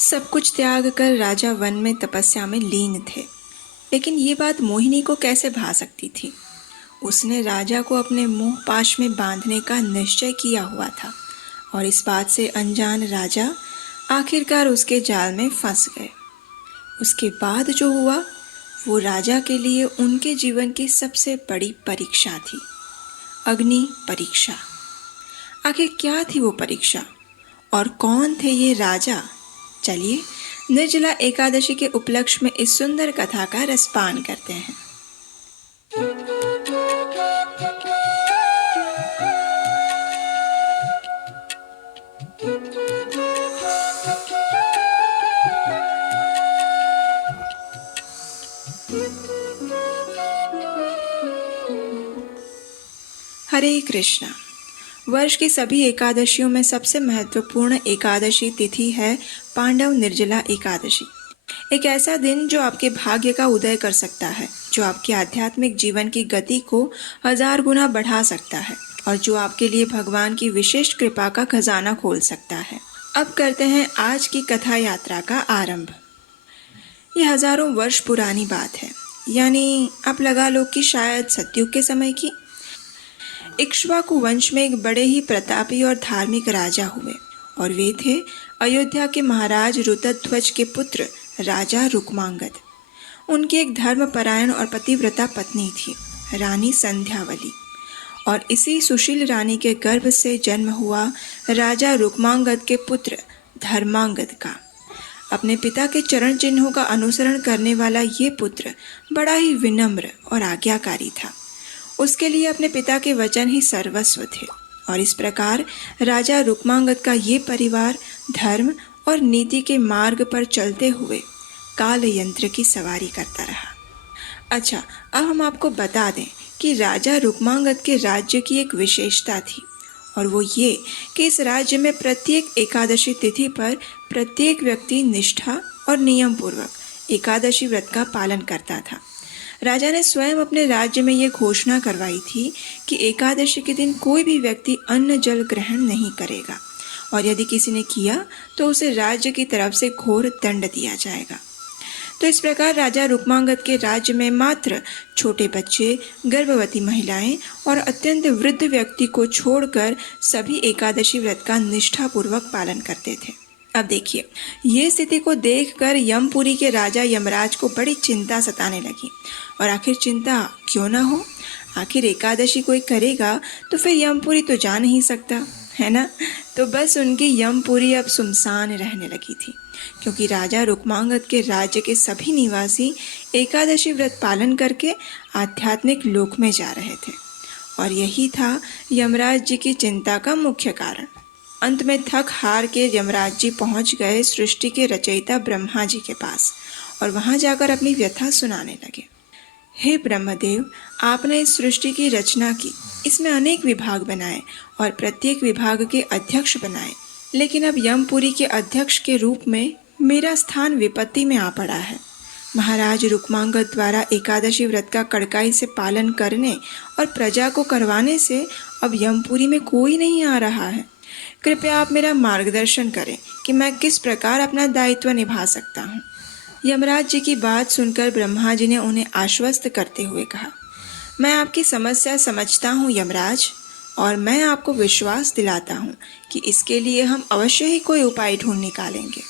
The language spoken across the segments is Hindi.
सब कुछ त्याग कर राजा वन में तपस्या में लीन थे, लेकिन ये बात मोहिनी को कैसे भा सकती थी। उसने राजा को अपने मोह पाश में बांधने का निश्चय किया हुआ था और इस बात से अनजान राजा आखिरकार उसके जाल में फंस गए। उसके बाद जो हुआ वो राजा के लिए उनके जीवन की सबसे बड़ी परीक्षा थी, अग्नि परीक्षा। आखिर क्या थी वो परीक्षा और कौन थे ये राजा? चलिए निर्जला एकादशी के उपलक्ष्य में इस सुंदर कथा का रसपान करते हैं। हरे कृष्णा। वर्ष की सभी एकादशियों में सबसे महत्वपूर्ण एकादशी तिथि है पांडव निर्जला एकादशी। एक ऐसा दिन जो आपके भाग्य का उदय कर सकता है, जो आपके आध्यात्मिक जीवन की गति को 1000 गुना बढ़ा सकता है और जो आपके लिए भगवान की विशेष कृपा का खजाना खोल सकता है। अब करते हैं आज की कथा यात्रा का आरंभ। ये हजारों वर्ष पुरानी बात है, यानी आप लगा लो कि शायद सतयुग के समय की। इक्ष्वाकु वंश में एक बड़े ही प्रतापी और धार्मिक राजा हुए और वे थे अयोध्या के महाराज ऋतध्वज के पुत्र राजा रुक्मांगद। उनकी एक धर्मपरायण और पतिव्रता पत्नी थी, रानी संध्यावली, और इसी सुशील रानी के गर्भ से जन्म हुआ राजा रुक्मांगद के पुत्र धर्मांगद का। अपने पिता के चरण चिन्हों का अनुसरण करने वाला ये पुत्र बड़ा ही विनम्र और आज्ञाकारी था। उसके लिए अपने पिता के वचन ही सर्वस्व थे और इस प्रकार राजा रुक्मांगद का ये परिवार धर्म और नीति के मार्ग पर चलते हुए काल यंत्र की सवारी करता रहा। अच्छा, अब हम आपको बता दें कि राजा रुक्मांगद के राज्य की एक विशेषता थी और वो ये कि इस राज्य में प्रत्येक एकादशी तिथि पर प्रत्येक व्यक्ति निष्ठा और नियम पूर्वक एकादशी व्रत का पालन करता था। राजा ने स्वयं अपने राज्य में ये घोषणा करवाई थी कि एकादशी के दिन कोई भी व्यक्ति अन्न जल ग्रहण नहीं करेगा और यदि किसी ने किया तो उसे राज्य की तरफ से घोर दंड दिया जाएगा। तो इस प्रकार राजा रुक्मांगद के राज्य में मात्र छोटे बच्चे, गर्भवती महिलाएं और अत्यंत वृद्ध व्यक्ति को छोड़कर सभी एकादशी व्रत का निष्ठापूर्वक पालन करते थे। अब देखिए, ये स्थिति को देखकर यमपुरी के राजा यमराज को बड़ी चिंता सताने लगी। और आखिर चिंता क्यों ना हो, आखिर एकादशी कोई करेगा तो फिर यमपुरी तो जा नहीं सकता, है ना। तो बस उनकी यमपुरी अब सुनसान रहने लगी थी, क्योंकि राजा रुक्मांगद के राज्य के सभी निवासी एकादशी व्रत पालन करके आध्यात्मिक लोक में जा रहे थे और यही था यमराज जी की चिंता का मुख्य कारण। अंत में थक हार के यमराज जी पहुंच गए सृष्टि के रचयिता ब्रह्मा जी के पास और वहां जाकर अपनी व्यथा सुनाने लगे। हे ब्रह्मदेव, आपने इस सृष्टि की रचना की, इसमें अनेक विभाग बनाए और प्रत्येक विभाग के अध्यक्ष बनाए, लेकिन अब यमपुरी के अध्यक्ष के रूप में मेरा स्थान विपत्ति में आ पड़ा है। महाराज रुक्मांगद द्वारा एकादशी व्रत का कड़काई से पालन करने और प्रजा को करवाने से अब यमपुरी में कोई नहीं आ रहा है। कृपया आप मेरा मार्गदर्शन करें कि मैं किस प्रकार अपना दायित्व निभा सकता हूँ। यमराज जी की बात सुनकर ब्रह्मा जी ने उन्हें आश्वस्त करते हुए कहा, मैं आपकी समस्या समझता हूँ यमराज, और मैं आपको विश्वास दिलाता हूँ कि इसके लिए हम अवश्य ही कोई उपाय ढूंढ निकालेंगे।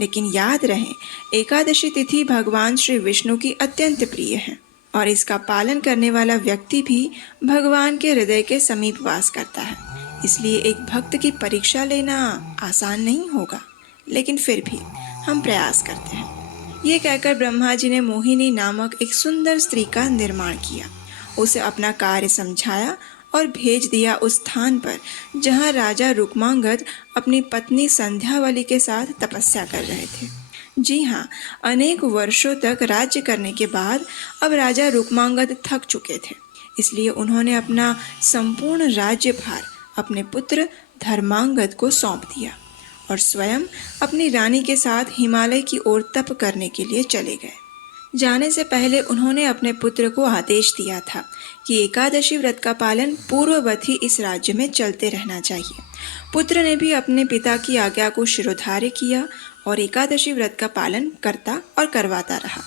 लेकिन याद रहे, एकादशी तिथि भगवान श्री विष्णु की अत्यंत प्रिय है और इसका पालन करने वाला व्यक्ति भी भगवान के हृदय के समीप वास करता है। इसलिए एक भक्त की परीक्षा लेना आसान नहीं होगा, लेकिन फिर भी हम प्रयास करते हैं। ये कहकर ब्रह्मा जी ने मोहिनी नामक एक सुंदर स्त्री का निर्माण किया, उसे अपना कार्य समझाया और भेज दिया उस स्थान पर जहाँ राजा रुक्मांगद अपनी पत्नी संध्यावली के साथ तपस्या कर रहे थे। जी हाँ, अनेक वर्षों तक राज्य करने के बाद अब राजा रुक्मांगद थक चुके थे, इसलिए उन्होंने अपना संपूर्ण राज्यभार अपने पुत्र धर्मांगद को सौंप दिया और स्वयं अपनी रानी के साथ हिमालय की ओर तप करने के लिए चले गए। जाने से पहले उन्होंने अपने पुत्र को आदेश दिया था कि एकादशी व्रत का पालन पूर्ववत ही इस राज्य में चलते रहना चाहिए। पुत्र ने भी अपने पिता की आज्ञा को शिरोधार्य किया और एकादशी व्रत का पालन करता और करवाता रहा।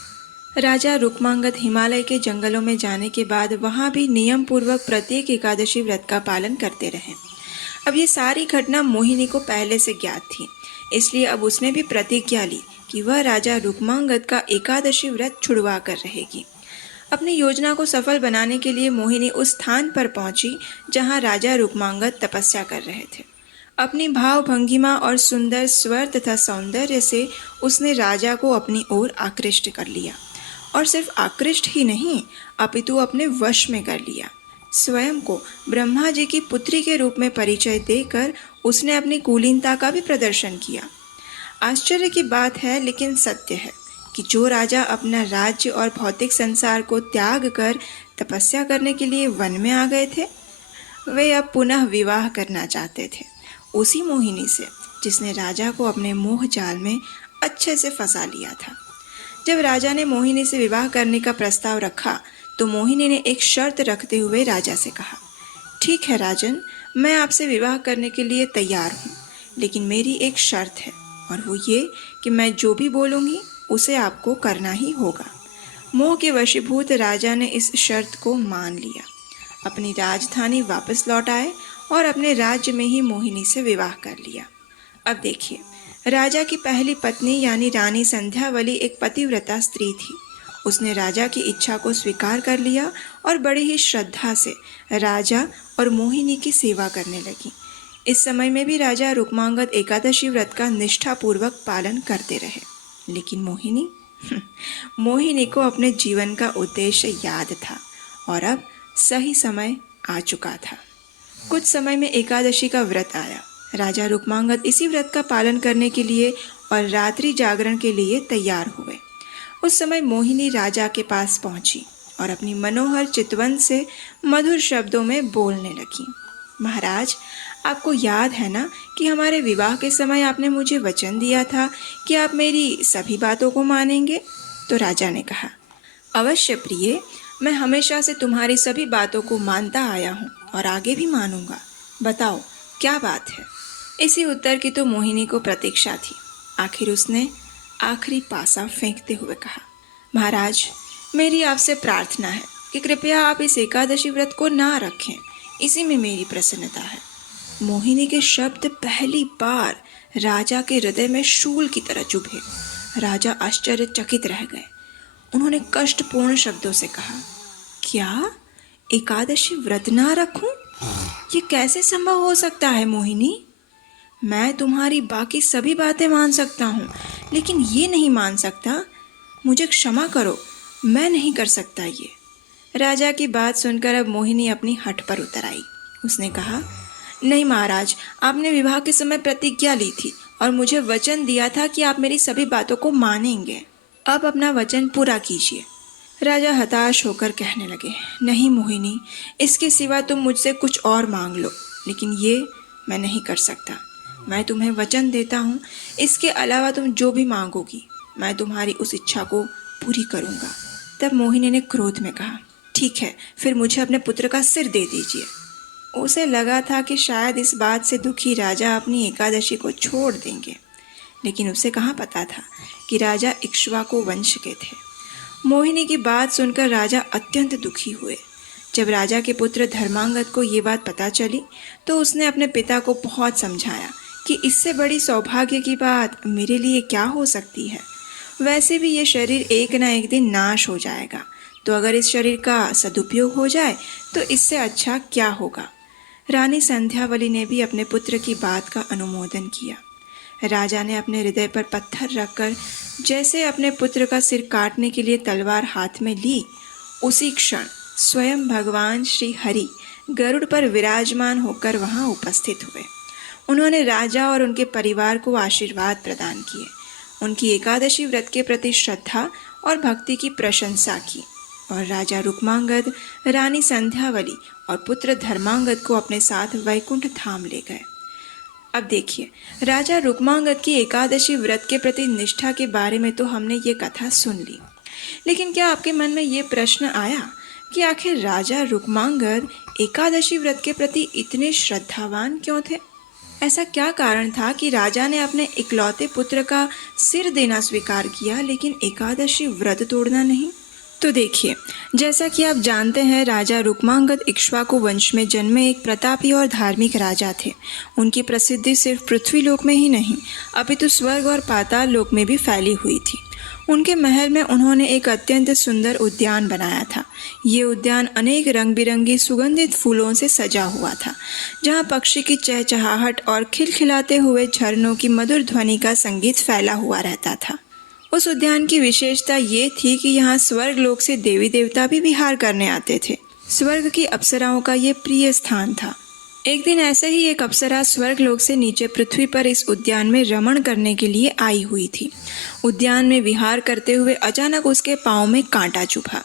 राजा रुक्मांगद हिमालय के जंगलों में जाने के बाद वहां भी नियम पूर्वक प्रत्येक एकादशी व्रत का पालन करते रहे। अब ये सारी घटना मोहिनी को पहले से ज्ञात थी, इसलिए अब उसने भी प्रतिज्ञा ली कि वह राजा रुक्मांगद का एकादशी व्रत छुड़वा कर रहेगी। अपनी योजना को सफल बनाने के लिए मोहिनी उस स्थान पर पहुंची जहां राजा रुक्मांगद तपस्या कर रहे थे। अपनी भाव भंगिमा और सुंदर स्वर तथा सौंदर्य से उसने राजा को अपनी ओर आकृष्ट कर लिया, और सिर्फ आकृष्ट ही नहीं अपितु अपने वश में कर लिया। स्वयं को ब्रह्मा जी की पुत्री के रूप में परिचय देकर उसने अपनी कुलीनता का भी प्रदर्शन किया। आश्चर्य की बात है लेकिन सत्य है कि जो राजा अपना राज्य और भौतिक संसार को त्याग कर तपस्या करने के लिए वन में आ गए थे, वे अब पुनः विवाह करना चाहते थे उसी मोहिनी से जिसने राजा को अपने मोह जाल में अच्छे से फंसा लिया था। जब राजा ने मोहिनी से विवाह करने का प्रस्ताव रखा तो मोहिनी ने एक शर्त रखते हुए राजा से कहा, ठीक है राजन, मैं आपसे विवाह करने के लिए तैयार हूँ, लेकिन मेरी एक शर्त है और वो ये कि मैं जो भी बोलूँगी उसे आपको करना ही होगा। मोह के वशीभूत राजा ने इस शर्त को मान लिया, अपनी राजधानी वापस लौट आए और अपने राज्य में ही मोहिनी से विवाह कर लिया। अब देखिए, राजा की पहली पत्नी यानी रानी संध्यावली एक पतिव्रता स्त्री थी। उसने राजा की इच्छा को स्वीकार कर लिया और बड़ी ही श्रद्धा से राजा और मोहिनी की सेवा करने लगी। इस समय में भी राजा रुक्मांगद एकादशी व्रत का निष्ठापूर्वक पालन करते रहे, लेकिन मोहिनी को अपने जीवन का उद्देश्य याद था और अब सही समय आ चुका था। कुछ समय में एकादशी का व्रत आया। राजा रुक्मांगद इसी व्रत का पालन करने के लिए और रात्रि जागरण के लिए तैयार हुए। उस समय मोहिनी राजा के पास पहुंची और अपनी मनोहर चितवन से मधुर शब्दों में बोलने लगी। महाराज, आपको याद है ना कि हमारे विवाह के समय आपने मुझे वचन दिया था कि आप मेरी सभी बातों को मानेंगे? तो राजा ने कहा, अवश्य प्रिय, मैं हमेशा से तुम्हारी सभी बातों को मानता आया हूँ और आगे भी मानूंगा। बताओ क्या बात है? इसी उत्तर की तो मोहिनी को प्रतीक्षा थी। आखिर उसने आखिरी पासा फेंकते हुए कहा, महाराज, मेरी आपसे प्रार्थना है कि कृपया आप इस एकादशी व्रत को ना रखें, इसी में मेरी प्रसन्नता है। मोहिनी के शब्द पहली बार राजा के हृदय में शूल की तरह चुभे। राजा आश्चर्यचकित रह गए। उन्होंने कष्टपूर्ण शब्दों से कहा, क्या एकादशी व्रत ना रखूं? ये कैसे संभव हो सकता है मोहिनी? मैं तुम्हारी बाकी सभी बातें मान सकता हूँ, लेकिन ये नहीं मान सकता। मुझे क्षमा करो, मैं नहीं कर सकता ये। राजा की बात सुनकर अब मोहिनी अपनी हठ पर उतर आई। उसने कहा, नहीं महाराज, आपने विवाह के समय प्रतिज्ञा ली थी और मुझे वचन दिया था कि आप मेरी सभी बातों को मानेंगे। अब अपना वचन पूरा कीजिए। राजा हताश होकर कहने लगे, नहीं मोहिनी, इसके सिवा तुम मुझसे कुछ और मांग लो, लेकिन ये मैं नहीं कर सकता। मैं तुम्हें वचन देता हूँ, इसके अलावा तुम जो भी मांगोगी मैं तुम्हारी उस इच्छा को पूरी करूँगा। तब मोहिनी ने क्रोध में कहा, ठीक है, फिर मुझे अपने पुत्र का सिर दे दीजिए। उसे लगा था कि शायद इस बात से दुखी राजा अपनी एकादशी को छोड़ देंगे, लेकिन उसे कहाँ पता था कि राजा इक्ष्वाकु वंश के थे। मोहिनी की बात सुनकर राजा अत्यंत दुखी हुए। जब राजा के पुत्र धर्मांगद को ये बात पता चली तो उसने अपने पिता को बहुत समझाया कि इससे बड़ी सौभाग्य की बात मेरे लिए क्या हो सकती है। वैसे भी ये शरीर एक ना एक दिन नाश हो जाएगा, तो अगर इस शरीर का सदुपयोग हो जाए तो इससे अच्छा क्या होगा। रानी संध्यावली ने भी अपने पुत्र की बात का अनुमोदन किया। राजा ने अपने हृदय पर पत्थर रखकर जैसे अपने पुत्र का सिर काटने के लिए तलवार हाथ में ली, उसी क्षण स्वयं भगवान श्री हरि गरुड़ पर विराजमान होकर वहां उपस्थित हुए। उन्होंने राजा और उनके परिवार को आशीर्वाद प्रदान किए, उनकी एकादशी व्रत के प्रति श्रद्धा और भक्ति की प्रशंसा की और राजा रुक्मांगद, रानी संध्यावली और पुत्र धर्मांगद को अपने साथ वैकुंठ धाम ले गए। अब देखिए, राजा रुक्मांगद की एकादशी व्रत के प्रति निष्ठा के बारे में तो हमने ये कथा सुन ली, लेकिन क्या आपके मन में ये प्रश्न आया कि आखिर राजा रुक्मांगद एकादशी व्रत के प्रति इतने श्रद्धावान क्यों थे? ऐसा क्या कारण था कि राजा ने अपने इकलौते पुत्र का सिर देना स्वीकार किया लेकिन एकादशी व्रत तोड़ना नहीं? तो देखिए, जैसा कि आप जानते हैं, राजा रुक्मांगद इक्ष्वाकु वंश में जन्मे एक प्रतापी और धार्मिक राजा थे। उनकी प्रसिद्धि सिर्फ पृथ्वी लोक में ही नहीं, अपितु स्वर्ग और पाताल लोक में भी फैली हुई थी। उनके महल में उन्होंने एक अत्यंत सुंदर उद्यान बनाया था। ये उद्यान अनेक रंग बिरंगी सुगंधित फूलों से सजा हुआ था, जहाँ पक्षी की चहचहाहट और खिलखिलाते हुए झरनों की मधुर ध्वनि का संगीत फैला हुआ रहता था। उस उद्यान की विशेषता ये थी कि यहाँ स्वर्ग लोक से देवी देवता भी विहार करने आते थे। स्वर्ग की अप्सराओं का ये प्रिय स्थान था। एक दिन ऐसे ही एक अप्सरा स्वर्ग लोक से नीचे पृथ्वी पर इस उद्यान में रमण करने के लिए आई हुई थी। उद्यान में विहार करते हुए अचानक उसके पांव में कांटा चुभा।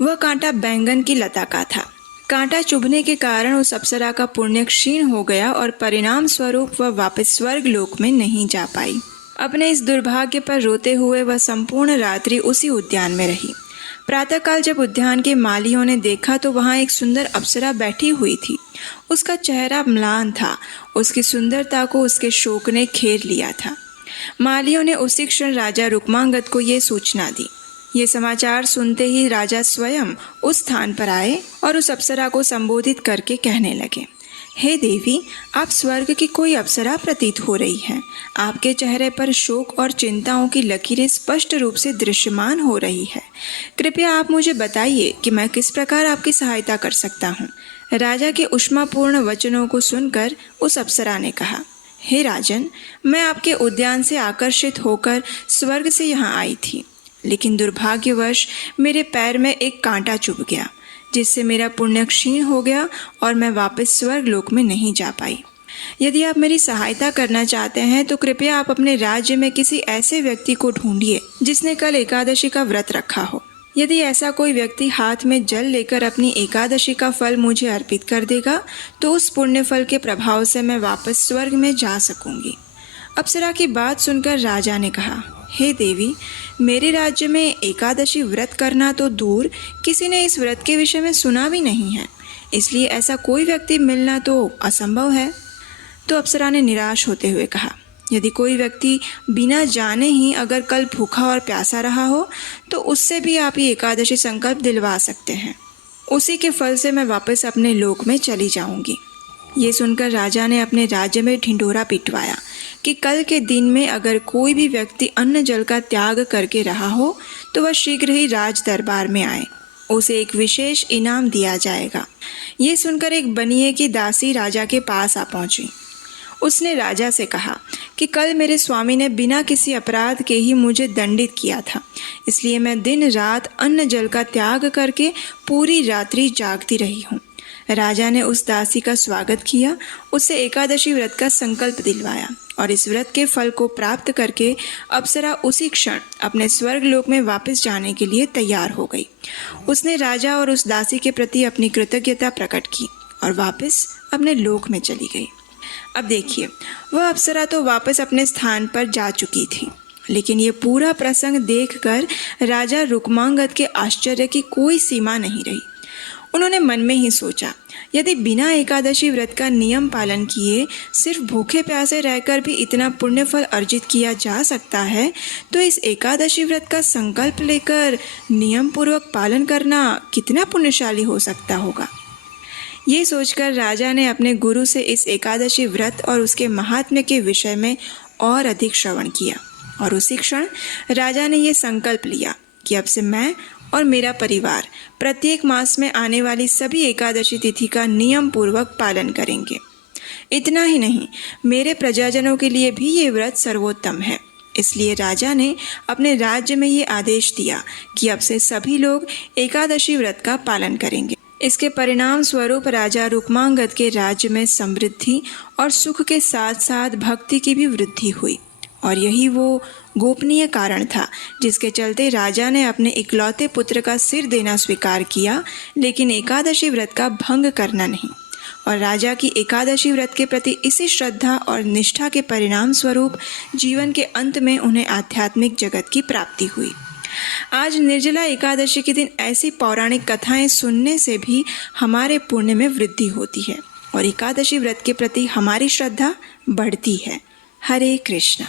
वह कांटा बैंगन की लता का था। कांटा चुभने के कारण उस अप्सरा का पुण्य क्षीण हो गया और परिणाम स्वरूप वह वापस स्वर्ग लोक में नहीं जा पाई। अपने इस दुर्भाग्य पर रोते हुए वह संपूर्ण रात्रि उसी उद्यान में रही। प्रातःकाल जब उद्यान के मालियों ने देखा तो वहाँ एक सुंदर अप्सरा बैठी हुई थी। उसका चेहरा म्लान था। उसकी सुंदरता को उसके शोक ने घेर लिया था। मालियों ने उसी क्षण राजा रुक्मांगद को ये सूचना दी। ये समाचार सुनते ही राजा स्वयं उस स्थान पर आए और उस अप्सरा को संबोधित करके कहने लगे, हे देवी, आप स्वर्ग की कोई अप्सरा प्रतीत हो रही हैं। आपके चेहरे पर शोक और चिंताओं की लकीरें स्पष्ट रूप से दृश्यमान हो रही है। कृपया आप मुझे बताइए कि मैं किस प्रकार आपकी सहायता कर सकता हूँ। राजा के ऊष्मापूर्ण वचनों को सुनकर उस अप्सरा ने कहा, हे राजन, मैं आपके उद्यान से आकर्षित होकर स्वर्ग से यहाँ आई थी, लेकिन दुर्भाग्यवश मेरे पैर में एक कांटा चुभ गया, जिससे मेरा पुण्य क्षीण हो गया और मैं वापस स्वर्ग लोक में नहीं जा पाई। यदि आप मेरी सहायता करना चाहते हैं तो कृपया आप अपने राज्य में किसी ऐसे व्यक्ति को ढूंढिए जिसने कल एकादशी का व्रत रखा हो। यदि ऐसा कोई व्यक्ति हाथ में जल लेकर अपनी एकादशी का फल मुझे अर्पित कर देगा तो उस पुण्य फल के प्रभाव से मैं वापस स्वर्ग में जा सकूंगी। अप्सरा की बात सुनकर राजा ने कहा, हे देवी, मेरे राज्य में एकादशी व्रत करना तो दूर, किसी ने इस व्रत के विषय में सुना भी नहीं है, इसलिए ऐसा कोई व्यक्ति मिलना तो असंभव है। तो अप्सरा ने निराश होते हुए कहा, यदि कोई व्यक्ति बिना जाने ही अगर कल भूखा और प्यासा रहा हो तो उससे भी आप ये एकादशी संकल्प दिलवा सकते हैं। उसी के फल से मैं वापस अपने लोक में चली जाऊंगी। ये सुनकर राजा ने अपने राज्य में ढिंढोरा पिटवाया कि कल के दिन में अगर कोई भी व्यक्ति अन्न जल का त्याग करके रहा हो तो वह शीघ्र ही राज दरबार में आए, उसे एक विशेष इनाम दिया जाएगा। ये सुनकर एक बनिए की दासी राजा के पास आ पहुंची। उसने राजा से कहा कि कल मेरे स्वामी ने बिना किसी अपराध के ही मुझे दंडित किया था, इसलिए मैं दिन रात अन्न जल का त्याग करके पूरी रात्रि जागती रही हूँ। राजा ने उस दासी का स्वागत किया, उसे एकादशी व्रत का संकल्प दिलवाया और इस व्रत के फल को प्राप्त करके अप्सरा उसी क्षण अपने स्वर्ग लोक में वापस जाने के लिए तैयार हो गई। उसने राजा और उस दासी के प्रति अपनी कृतज्ञता प्रकट की और वापस अपने लोक में चली गई। अब देखिए, वह अप्सरा तो वापस अपने स्थान पर जा चुकी थी, लेकिन ये पूरा प्रसंग देखकर राजा रुक्मांगद के आश्चर्य की कोई सीमा नहीं रही। उन्होंने मन में ही सोचा, यदि बिना एकादशी व्रत का नियम पालन किए सिर्फ भूखे प्यासे रहकर भी इतना पुण्य फल अर्जित किया जा सकता है, तो इस एकादशी व्रत का संकल्प लेकर नियम पूर्वक पालन करना कितना पुण्यशाली हो सकता होगा। ये सोचकर राजा ने अपने गुरु से इस एकादशी व्रत और उसके महात्म्य के विषय में और अधिक श्रवण किया और उसी क्षण राजा ने ये संकल्प लिया कि अब से मैं और मेरा परिवार प्रत्येक मास में आने वाली सभी एकादशी तिथि का नियम पूर्वक पालन करेंगे। इतना ही नहीं, मेरे प्रजाजनों के लिए भी ये व्रत सर्वोत्तम है। इसलिए राजा ने अपने राज्य में ये आदेश दिया कि अब से सभी लोग एकादशी व्रत का पालन करेंगे। इसके परिणाम स्वरूप राजा रुक्मांगद के राज्य में समृद्धि और सुख के साथ साथ भक्ति की भी वृद्धि हुई और यही वो गोपनीय कारण था जिसके चलते राजा ने अपने इकलौते पुत्र का सिर देना स्वीकार किया, लेकिन एकादशी व्रत का भंग करना नहीं। और राजा की एकादशी व्रत के प्रति इसी श्रद्धा और निष्ठा के परिणाम स्वरूप जीवन के अंत में उन्हें आध्यात्मिक जगत की प्राप्ति हुई। आज निर्जला एकादशी के दिन ऐसी पौराणिक कथाएं सुनने से भी हमारे पुण्य में वृद्धि होती है और एकादशी व्रत के प्रति हमारी श्रद्धा बढ़ती है। हरे कृष्णा।